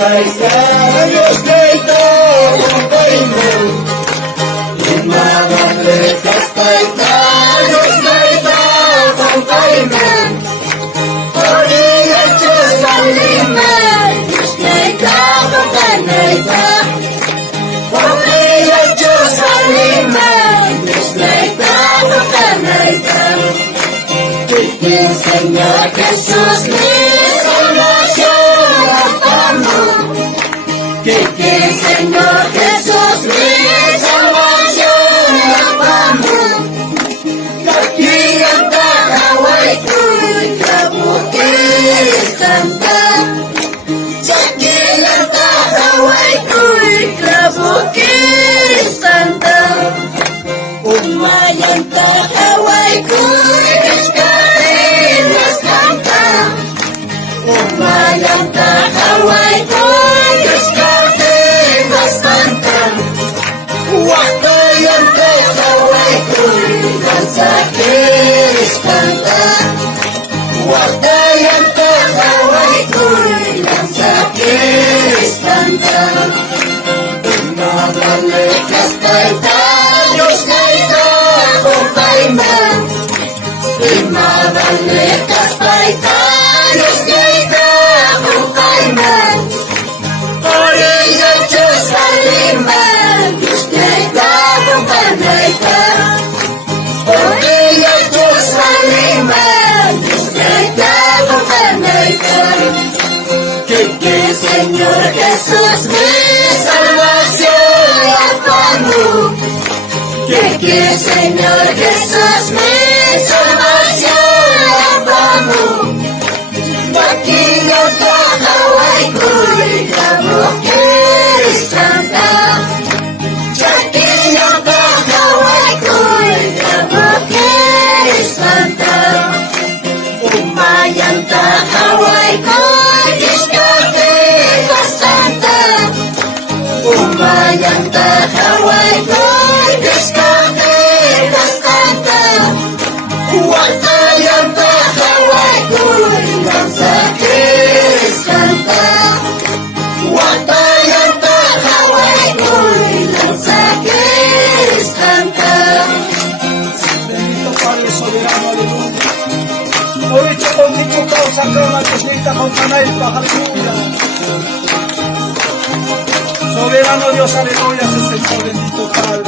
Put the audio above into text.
Dios grita, Paiman. Imagable Kastaita, Dios grita, Paiman. Oriya Jerusalem, Dios grita, Panaita. Oriya Jerusalem, Dios grita, Panaita. Que el Señor Jesús mi salvación amor. Que el Señor Jesús mi salvación amor. Aquí anda Hawaii kuy kabukis kanta. Aquí anda Hawaii kuy kabukis kanta. Umayanta Hawaii kuy kaskahinas kanta. Umayanta Hawaii kuy kaskahinas kanta. Wakayanta Hawaii kuy kaskahinas kanta. Wakayanta Hawaii kuy kaskahinas kanta. Umabale kastaita Diyos na ito kung Paiman. Imabale kastaita Diyos na ito kung Paiman. Oriya Jerusalem, Diyos na ito kung Panaita. Oriya Jerusalem, Diyos na ito kung Panaita. Que Señor Jesús mi salvación amor. Que Señor Jesús mi salvación amor. Aquí anda Hawaii kuy kabukis kanta. Aquí anda Hawaii kuy kabukis kanta. Umayanta Hawaii kuy kaskahinas kanta. Umayanta Hawaii kuy kaskahinas kanta. Wakayanta Hawaii kuy kaskahinas kanta. Wakayanta Hawaii kuy kaskahinas kanta. Bendito Padre soberano, aleluya. Ahorita contigo causa cama, Dios grita con Panaita, aleluya. Soberano Dios, aleluya, es el Señor, bendito Padre.